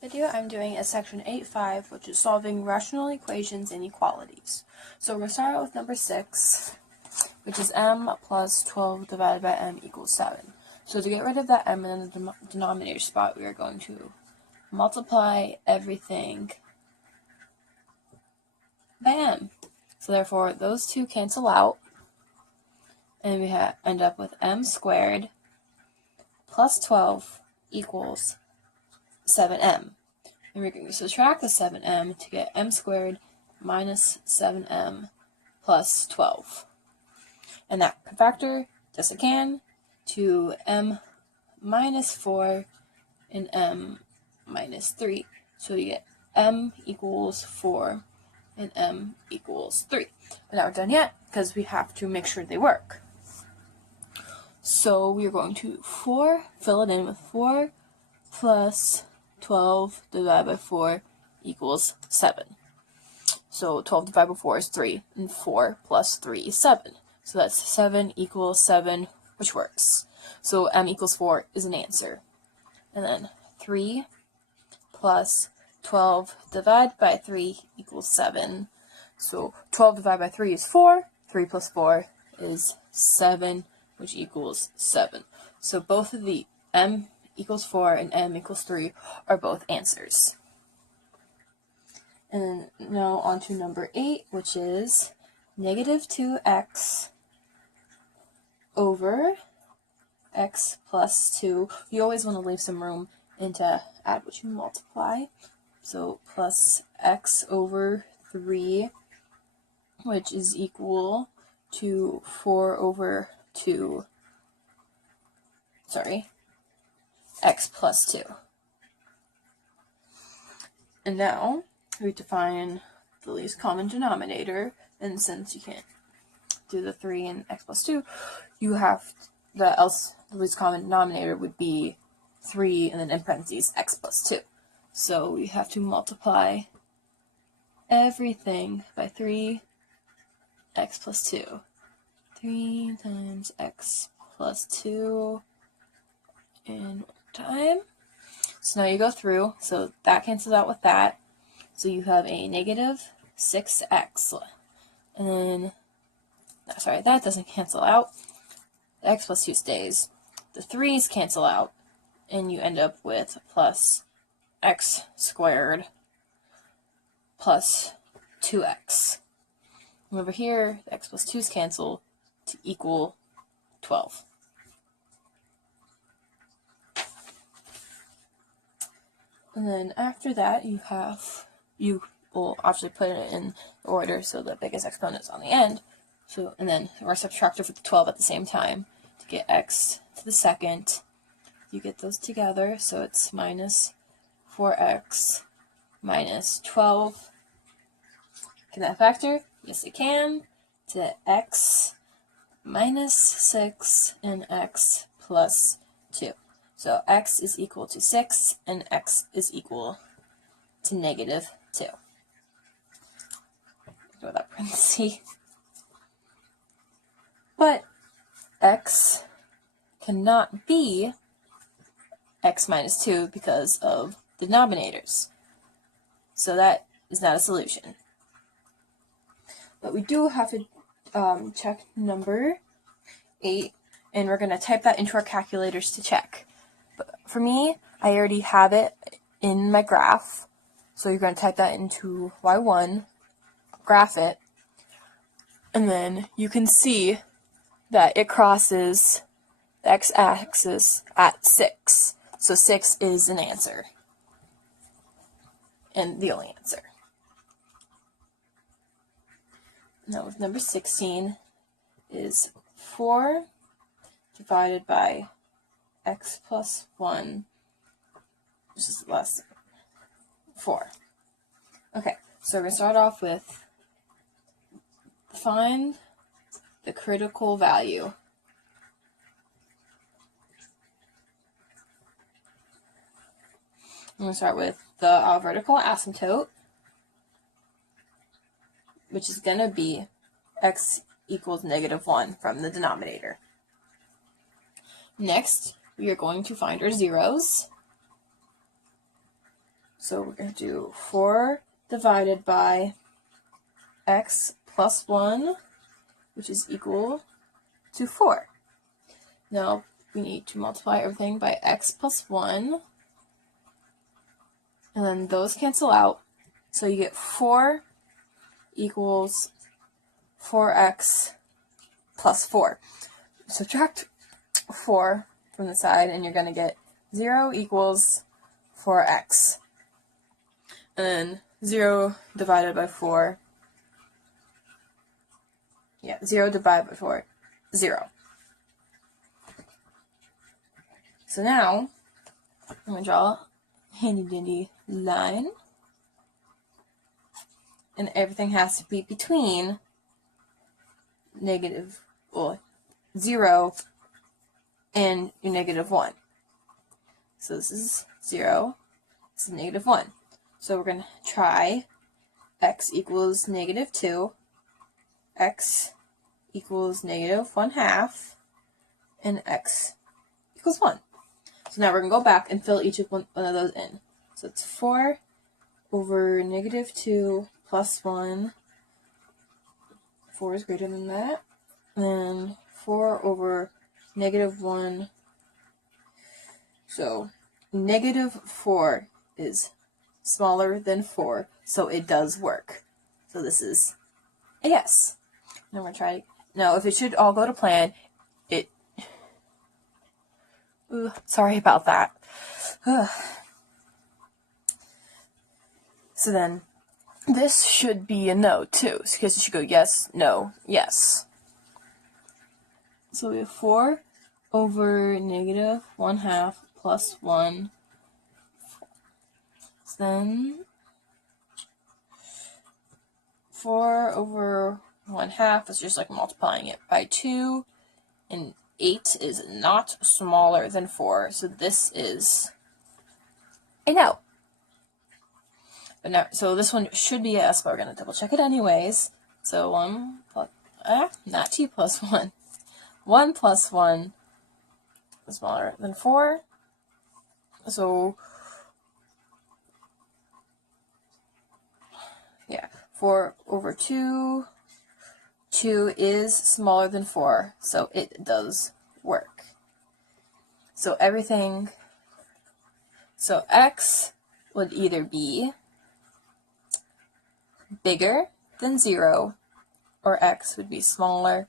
Video I'm doing is section 8.5, which is solving rational equations and equalities. So we're going to start out with number 6, which is m plus 12 divided by m equals 7. So to get rid of that m in the denominator spot, we are going to multiply everything by m. So therefore, those two cancel out, and we end up with m squared plus 12 equals 7m. And we're going to subtract the 7m to get m squared minus 7m plus 12. And that can factor, just it can, to m minus 4 and m minus 3. So you get m equals 4 and m equals 3. But not done yet, because we have to make sure they work. So we are going to fill it in with 4 plus 12 divided by 4 equals 7. So 12 divided by 4 is 3, and 4 plus 3 is 7. So that's 7 equals 7, which works. So m equals 4 is an answer. And then 3 plus 12 divided by 3 equals 7. So 12 divided by 3 is 4, 3 plus 4 is 7, which equals 7. So both of the m equals 4 and m equals 3 are both answers. And now on to number 8, which is negative 2x over x plus 2. You always want to leave some room and to add what you multiply. So plus x over 3, which is equal to 4 over 2. X plus 2. And now we have to find the least common denominator, and since you can't do the 3 and x plus 2, you have the least common denominator would be 3 and then in parentheses x plus 2. So we have to multiply everything by 3 x plus 2. 3 times x plus 2 in time. So now you go through, so that cancels out with that. So you have a negative 6x. And then, that doesn't cancel out. The x plus 2 stays. The 3's cancel out, and you end up with plus x squared plus 2x. And over here, the x plus 2's cancel to equal 12. And then after that, you will obviously put it in order so the biggest exponent is on the end. So, and then we're subtracting for the 12 at the same time to get x to the second. You get those together, so it's minus 4x minus 12. Can that factor? Yes, it can. To x minus 6 and x plus 2. So x is equal to 6 and x is equal to negative 2. Ignore that parenthesis. But x cannot be x minus 2 because of denominators. So that is not a solution. But we do have to check number 8, and we're going to type that into our calculators to check. But for me, I already have it in my graph. So you're going to type that into y1, graph it, and then you can see that it crosses the x-axis at 6. So 6 is an answer, and the only answer. Now with number 16 is 4 divided by x plus 1, which is less than 4. Okay, so we're going to start off with find the critical value. I'm going to start with the vertical asymptote, which is going to be x equals negative 1 from the denominator. Next, we are going to find our zeros. So we're going to do 4 divided by x plus 1, which is equal to 4. Now we need to multiply everything by x plus 1, and then those cancel out. So you get 4 equals 4x plus 4. Subtract 4 from the side, and you're going to get 0 equals 4x. And then 0 divided by 4. Yeah, 0 divided by 4, 0. So now, I'm going to draw a handy dandy line. And everything has to be between negative, well, 0 and your negative 1. So this is 0, this is negative 1. So we're going to try x equals negative 2, x equals negative 1/2, and x equals 1. So now we're going to go back and fill each of one of those in. So it's 4 over negative 2 plus 1. 4 is greater than that. And then 4 over negative 1. So negative 4 is smaller than 4, so it does work. So this is a yes. Now we're going to try. Now, if it should all go to plan, sorry about that. So then, this should be a no, too, because it should go yes, no, yes. So we have 4 over negative 1/2 plus 1. So then, 4 over 1/2 is just like multiplying it by 2, and 8 is not smaller than 4, so this is a no. But now, so this one should be a yes, but we're going to double check it anyways. So 1 plus, not 2 plus 1. 1 plus 1 is smaller than 4. So, yeah, 4 over 2. 2 is smaller than 4, so it does work. So so x would either be bigger than 0, or x would be smaller,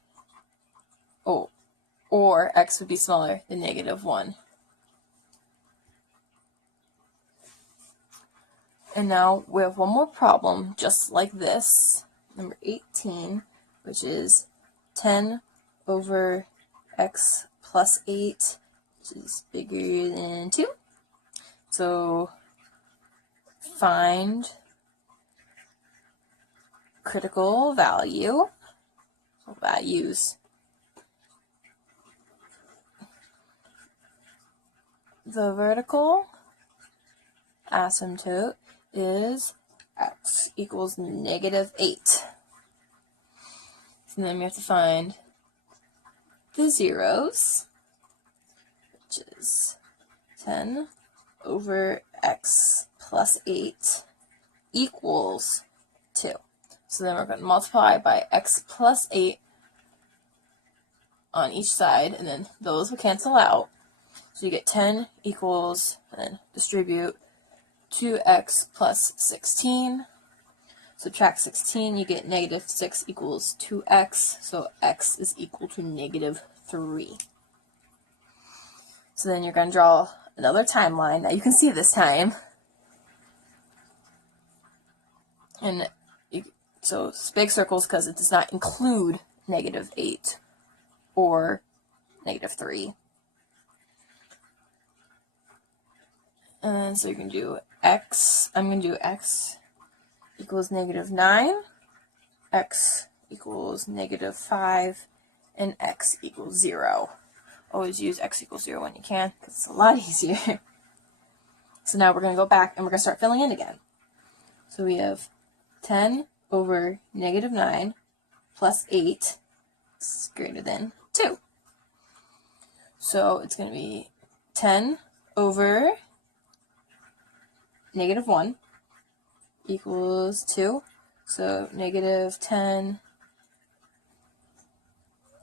or x would be smaller than negative 1. And now we have one more problem just like this, number 18, which is 10 over x plus 8, which is bigger than 2. So find critical value, values. The vertical asymptote is x equals negative 8. And then we have to find the zeros, which is 10 over x plus 8 equals 2. So then we're going to multiply by x plus 8 on each side, and then those will cancel out. So you get 10 equals, and then distribute 2x plus 16. Subtract 16, you get negative 6 equals 2x, so x is equal to negative 3. So then you're going to draw another timeline that you can see this time. And so it's big circles because it does not include negative 8 or negative 3. And so you can do x, I'm going to do x equals negative 9, x equals negative 5, and x equals 0. Always use x equals 0 when you can, because it's a lot easier. So now we're going to go back and we're going to start filling in again. So we have 10 over negative 9 plus 8 is greater than 2. So it's going to be 10 over negative 1 equals 2. So negative 10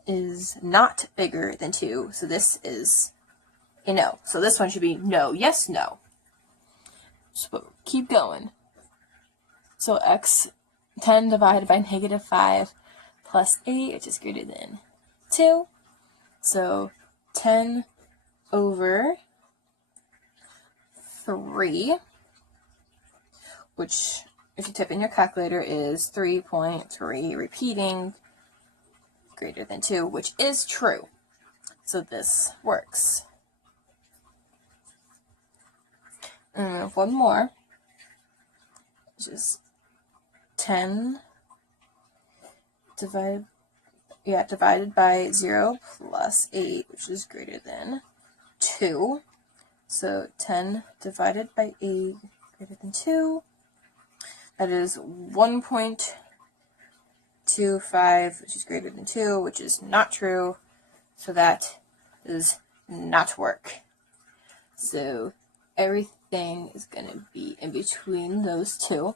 is not bigger than 2. So this is a no. So this one should be no, yes, no. So keep going. So x 10 divided by negative 5 plus 8, which is greater than 2. So 10 over 3, which if you type in your calculator is 3.3, repeating, greater than 2, which is true. So this works. And we have one more, which is 10 divided by 0 plus 8, which is greater than 2. So 10 divided by 8 greater than 2. That is 1.25, which is greater than 2, which is not true. So that does not work. So everything is going to be in between those two.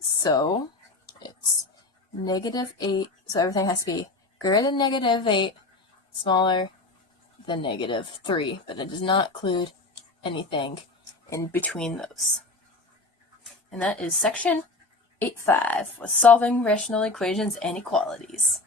So it's negative 8. So everything has to be greater than negative 8, smaller than negative 3. But it does not include anything in between those. And that is section 8.5 with solving rational equations and equalities.